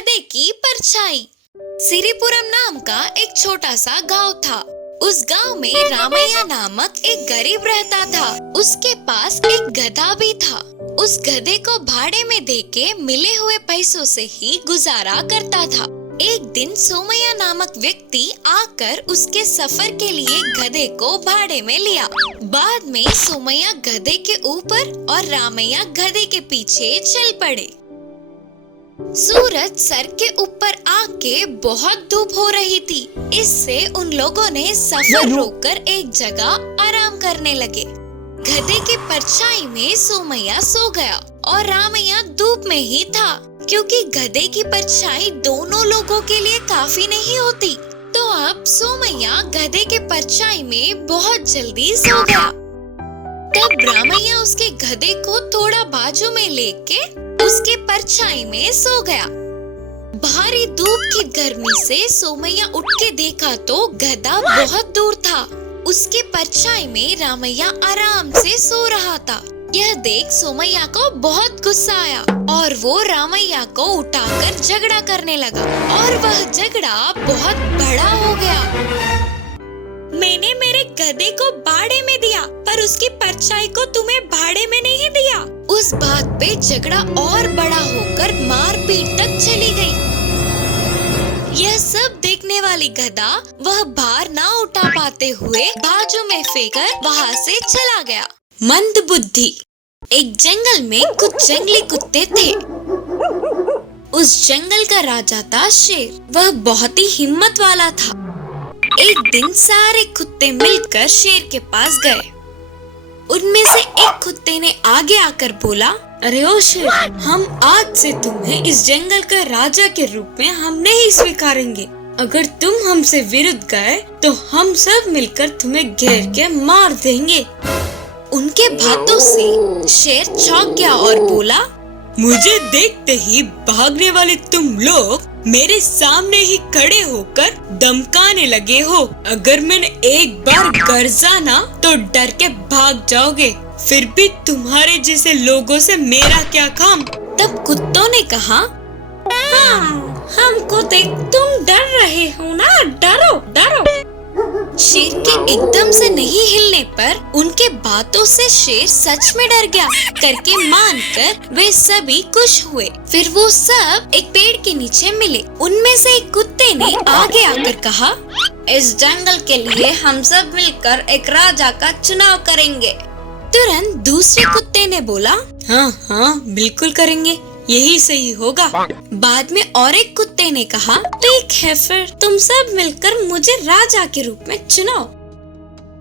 गधे की परछाई। सिरिपुरम नाम का एक छोटा सा गांव था। उस गांव में रामैया नामक एक गरीब रहता था। उसके पास एक गधा भी था। उस गधे को भाड़े में देके मिले हुए पैसों से ही गुजारा करता था। एक दिन सोमैया नामक व्यक्ति आकर उसके सफर के लिए गधे को भाड़े में लिया। बाद में सोमैया गधे के ऊपर और रामैया गधे के पीछे चल पड़े। सूरज सर के ऊपर आके बहुत धूप हो रही थी। इससे उन लोगों ने सफर रोककर एक जगह आराम करने लगे। गधे की परछाई में सोमैया सो गया और रामैया धूप में ही था, क्योंकि गधे की परछाई दोनों लोगों के लिए काफी नहीं होती। तो अब सोमैया गधे के परछाई में बहुत जल्दी सो गया। तब रामैया उसके गधे को थोड़ा बाजू में लेके उसके परछाई में सो गया। भारी धूप की गर्मी से सोमैया उठ के देखा तो गधा बहुत दूर था। उसके परछाई में रामैया आराम से सो रहा था। यह देख सोमैया को बहुत गुस्सा आया और वो रामैया को उठाकर झगड़ा करने लगा और वह झगड़ा बहुत बड़ा हो गया। मैंने मेरे गधे को भाड़े में दिया पर उसकी परछाई को तुम्हें भाड़े में नहीं दिया। उस बात पे झगड़ा और बड़ा होकर मारपीट तक चली गई। यह सब देखने वाली गधा वह भार ना उठा पाते हुए बाजू में फेंकर वहाँ से चला गया। मंदबुद्धि। एक जंगल में कुछ जंगली कुत्ते थे। उस जंगल का राजा था शेर। वह बहुत ही हिम्मत वाला था। एक दिन सारे कुत्ते मिलकर शेर के पास गए। उनमें से एक कुत्ते ने आगे आकर बोला, अरे ओ शेर, हम आज से तुम्हें इस जंगल का राजा के रूप में हम नहीं स्वीकारेंगे। अगर तुम हमसे विरुद्ध गए तो हम सब मिलकर तुम्हें घेर के मार देंगे। उनके बातों से शेर चौंक गया और बोला, मुझे देखते ही भागने वाले तुम लोग मेरे सामने ही खड़े होकर धमकाने लगे हो। अगर मैंने एक बार गर्जा ना तो डर के भाग जाओगे। फिर भी तुम्हारे जैसे लोगों से मेरा क्या काम। तब कुत्तों ने कहा, हाँ, हमको देख तुम डर रहे हो ना, डरो डरो। शेर के एकदम से नहीं हिलने पर उनके बातों से शेर सच में डर गया करके मानकर वे सभी खुश हुए। फिर वो सब एक पेड़ के नीचे मिले। उनमें से एक कुत्ते ने आगे आकर कहा, इस जंगल के लिए हम सब मिलकर एक राजा का चुनाव करेंगे। तुरंत दूसरे कुत्ते ने बोला, हाँ हाँ बिल्कुल करेंगे, यही सही होगा। बाद में और एक कुत्ते ने कहा, ठीक है फिर तुम सब मिलकर मुझे राजा के रूप में चुनाओ।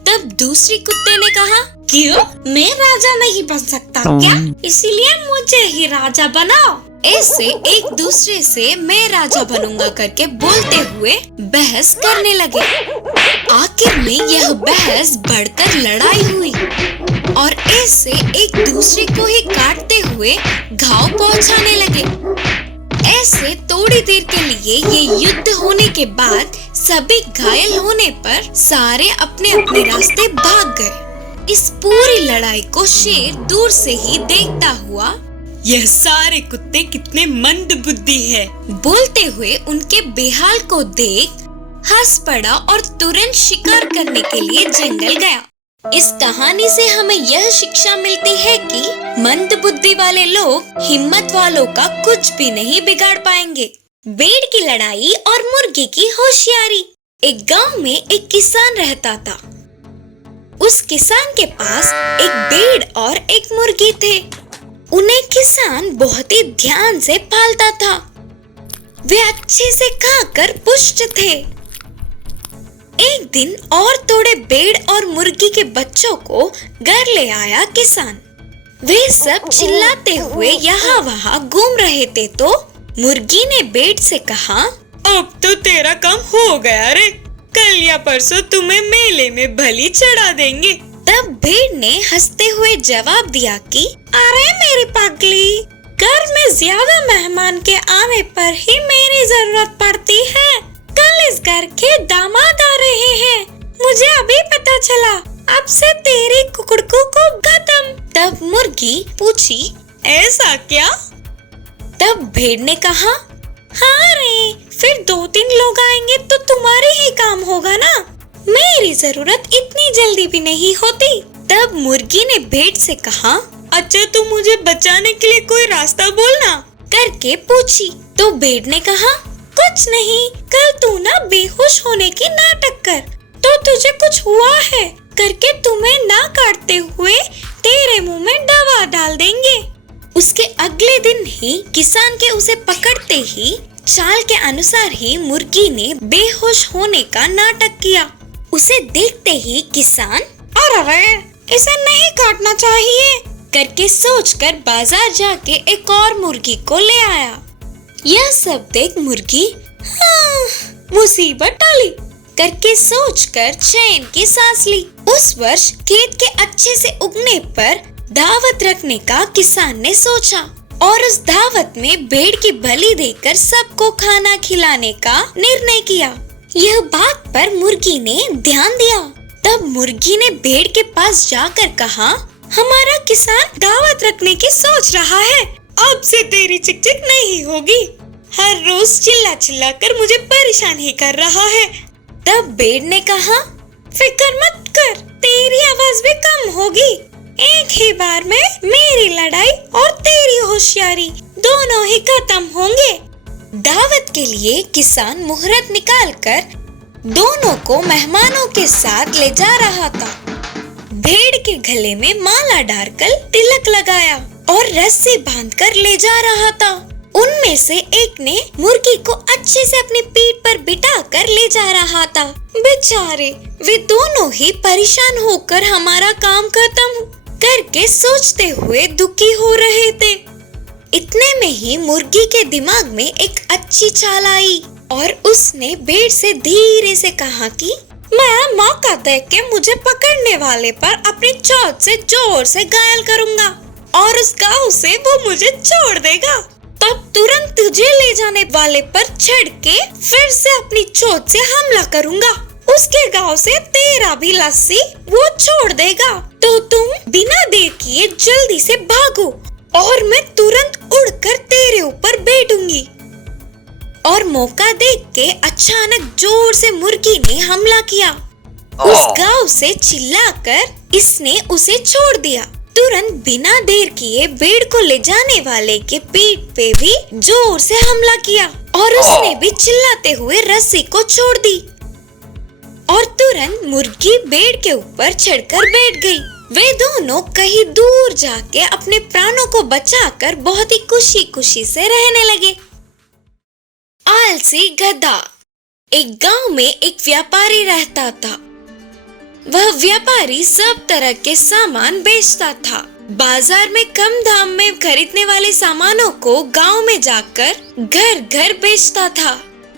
तब दूसरी कुत्ते ने कहा, क्यों, मैं राजा नहीं बन सकता क्या? इसीलिए मुझे ही राजा बनाओ। ऐसे एक दूसरे से मैं राजा बनूंगा करके बोलते हुए बहस करने लगे। आखिर में यह बहस बढ़कर लड़ाई हुई और ऐसे एक दूसरे को ही काटते हुए घाव पहुंचाने लगे। ऐसे थोड़ी देर के लिए ये युद्ध होने के बाद सभी घायल होने पर सारे अपने अपने रास्ते भाग गए। इस पूरी लड़ाई को शेर दूर से ही देखता हुआ, यह सारे कुत्ते कितने मंदबुद्धि है, बोलते हुए उनके बेहाल को देख हंस पड़ा और तुरंत शिकार करने के लिए जंगल गया। इस कहानी से हमें यह शिक्षा मिलती है कि मंदबुद्धि वाले लोग हिम्मत वालों का कुछ भी नहीं बिगाड़ पाएंगे। भेड़ की लड़ाई और मुर्गी की होशियारी। एक गांव में एक किसान रहता था। उस किसान के पास एक भेड़ और एक मुर्गी थे। उन्हें किसान बहुत ही ध्यान से पालता था। वे अच्छे से खाकर पुष्ट थे। एक दिन और थोड़े भेड़ और मुर्गी के बच्चों को घर ले आया किसान। वे सब चिल्लाते हुए यहाँ वहाँ घूम रहे थे तो मुर्गी ने भेड़ से कहा, अब तो तेरा काम हो गया रे, कल या परसों तुम्हें मेले में बलि चढ़ा देंगे। तब भेड़ ने हंसते हुए जवाब दिया कि अरे मेरी पगली, घर में ज्यादा मेहमान के आने पर ही मेरी जरूरत पड़ती है। कल इस घर के दामाद आ रहे हैं, मुझे अभी पता चला। अब से तेरी कुकड़कों को खत्म। तब मुर्गी पूछी, ऐसा क्या? तब भेड़ ने कहा, हाँ रे, फिर 2-3 लोग आएंगे तो तुम्हारे ही काम होगा ना, मेरी जरूरत इतनी जल्दी भी नहीं होती। तब मुर्गी ने भेड़ से कहा, अच्छा तुम मुझे बचाने के लिए कोई रास्ता बोलना करके पूछी। तो भेड़ ने कहा, कुछ नहीं, कल तू ना बेहोश होने की नाटक कर तो तुझे कुछ हुआ है करके तुम्हें ना काटते हुए तेरे मुंह में दवा डाल देंगे। उसके अगले दिन ही किसान के उसे पकड़ते ही चाल के अनुसार ही मुर्गी ने बेहोश होने का नाटक किया। उसे देखते ही किसान, अरे इसे नहीं काटना चाहिए करके सोचकर बाजार जाके एक और मुर्गी को ले आया। यह सब देख मुर्गी, हाँ, मुसीबत टाली करके सोचकर चैन की सांस ली। उस वर्ष खेत के अच्छे से उगने पर दावत रखने का किसान ने सोचा और उस दावत में भेड़ की बलि देकर सबको खाना खिलाने का निर्णय किया। यह बात पर मुर्गी ने ध्यान दिया। तब मुर्गी ने भेड़ के पास जाकर कहा, हमारा किसान दावत रखने की सोच रहा है, अब से तेरी चिक-चिक नहीं होगी, हर रोज चिल्ला चिल्ला कर मुझे परेशान ही कर रहा है। तब भेड़ ने कहा, फिक्र मत कर, तेरी आवाज भी कम होगी, एक ही बार में मेरी लड़ाई और तेरी होशियारी दोनों ही खत्म होंगे। दावत के लिए किसान मुहूर्त निकालकर दोनों को मेहमानों के साथ ले जा रहा था। भेड़ के गले में माला डालकर तिलक लगाया और रस्सी बांधकर ले जा रहा था। उनमें से एक ने मुर्गी को अच्छे से अपनी पीठ पर बिठाकर ले जा रहा था। बेचारे वे दोनों ही परेशान होकर हमारा काम खत्म करके सोचते हुए दुखी हो रहे थे। इतने में ही मुर्गी के दिमाग में एक अच्छी चाल आई और उसने भेड़ से धीरे से कहा कि मैं मौका देख के मुझे पकड़ने वाले पर अपनी चोंच से जोर से घायल करूंगा और उस गांव से वो मुझे छोड़ देगा। तब तुरंत तुझे ले जाने वाले पर चढ़ के फिर से अपनी चोंच से हमला करूंगा। उसके गांव से तेरा भी लस्सी वो छोड़ देगा। तो तुम बिना देर किए जल्दी से भागो और मैं तुरंत उड़कर तेरे ऊपर बैठूंगी। और मौका देख के अचानक जोर से मुर्गी ने हमला किया। उस गांव से चिल्लाकर इसने उसे छोड़ दिया। तुरंत बिना देर किए भेड़ को ले जाने वाले के पीठ पे भी जोर से हमला किया और उसने भी चिल्लाते हुए रस्सी को छोड़ दी और तुरंत मुर्गी भेड़ के ऊपर चढ़कर बैठ गई। वे दोनों कहीं दूर जाके अपने प्राणों को बचाकर बहुत ही खुशी खुशी से रहने लगे। आलसी गधा। एक गांव में एक व्यापारी रहता था। वह व्यापारी सब तरह के सामान बेचता था। बाजार में कम दाम में खरीदने वाले सामानों को गांव में जाकर घर घर बेचता था।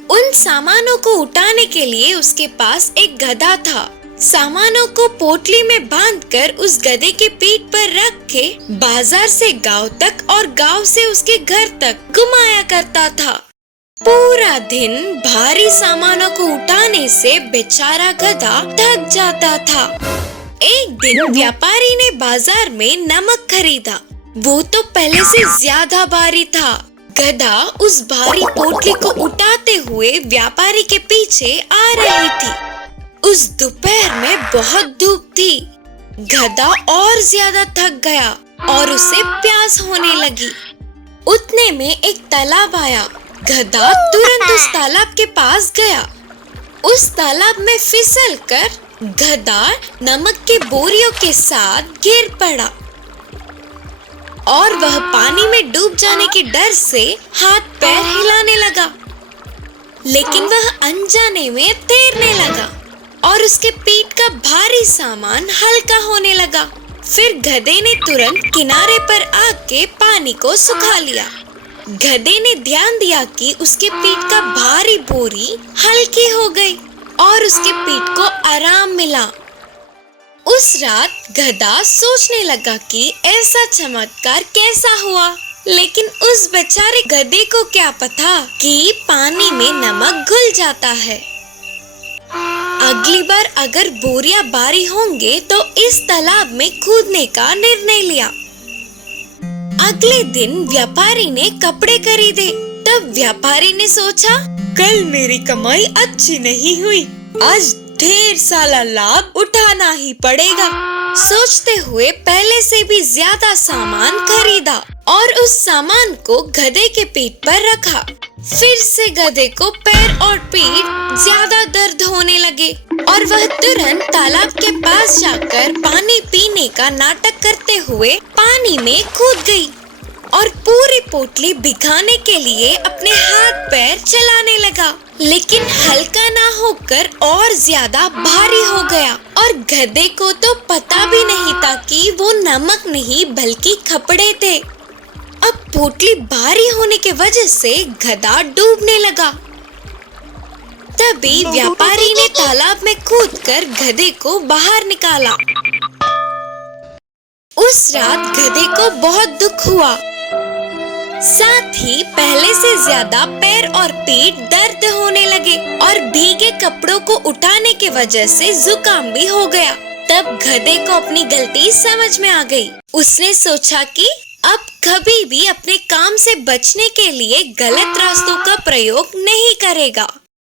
उन सामानों को उठाने के लिए उसके पास एक गधा था। सामानों को पोटली में बांधकर उस गधे के पीठ पर रख के बाजार से गांव तक और गांव से उसके घर तक घुमाया करता था। पूरा दिन भारी सामानों को उठाने से बेचारा गधा थक जाता था। एक दिन व्यापारी ने बाजार में नमक खरीदा। वो तो पहले से ज्यादा भारी था। गधा उस भारी पोटली को उठाते हुए व्यापारी के पीछे आ रही थी। उस दोपहर में बहुत धूप थी। गधा और ज्यादा थक गया और उसे प्यास होने लगी। उतने में एक तालाब आया। गधा तुरंत उस तालाब के पास गया। उस तालाब में फिसलकर गधा नमक के बोरियों के साथ गिर पड़ा और वह पानी में डूब जाने के डर से हाथ पैर हिलाने लगा। लेकिन वह अनजाने में तैरने लगा और उसके पीठ का भारी सामान हल्का होने लगा। फिर गधे ने तुरंत किनारे पर आके पानी को सुखा लिया। गधे ने ध्यान दिया कि उसके पीठ का भारी बोरी हल्की हो गई और उसके पीठ को आराम मिला। उस रात गधा सोचने लगा कि ऐसा चमत्कार कैसा हुआ, लेकिन उस बेचारे गधे को क्या पता कि पानी में नमक घुल जाता है। अगली बार अगर बोरियां भारी होंगे तो इस तालाब में कूदने का निर्णय लिया। अगले दिन व्यापारी ने कपड़े खरीदे। तब व्यापारी ने सोचा, कल मेरी कमाई अच्छी नहीं हुई, आज ढेर सारा लाभ उठाना ही पड़ेगा। सोचते हुए पहले से भी ज्यादा सामान खरीदा और उस सामान को गधे के पीठ पर रखा। फिर से गधे को पैर और पीठ ज्यादा दर्द होने लगे और वह तुरंत तालाब के पास जाकर पानी पीने का नाटक करते हुए पानी में कूद गई और पूरी पोटली भिगाने के लिए अपने हाथ पैर चलाने लगा, लेकिन हल्का ना होकर और ज्यादा भारी हो गया और गधे को तो पता भी नहीं था कि वो नमक नहीं बल्कि कपड़े थे। अब पोटली भारी होने के वजह से गधा डूबने लगा। तभी व्यापारी ने तालाब में कूदकर गधे को बाहर निकाला। उस रात गधे को बहुत दुख हुआ, साथ ही पहले से ज्यादा पैर और पीठ दर्द होने लगे और भीगे कपड़ों को उठाने के वजह से जुकाम भी हो गया। तब गधे को अपनी गलती समझ में आ गई। उसने सोचा कि अब कभी भी अपने काम से बचने के लिए गलत रास्तों का प्रयोग नहीं करेगा।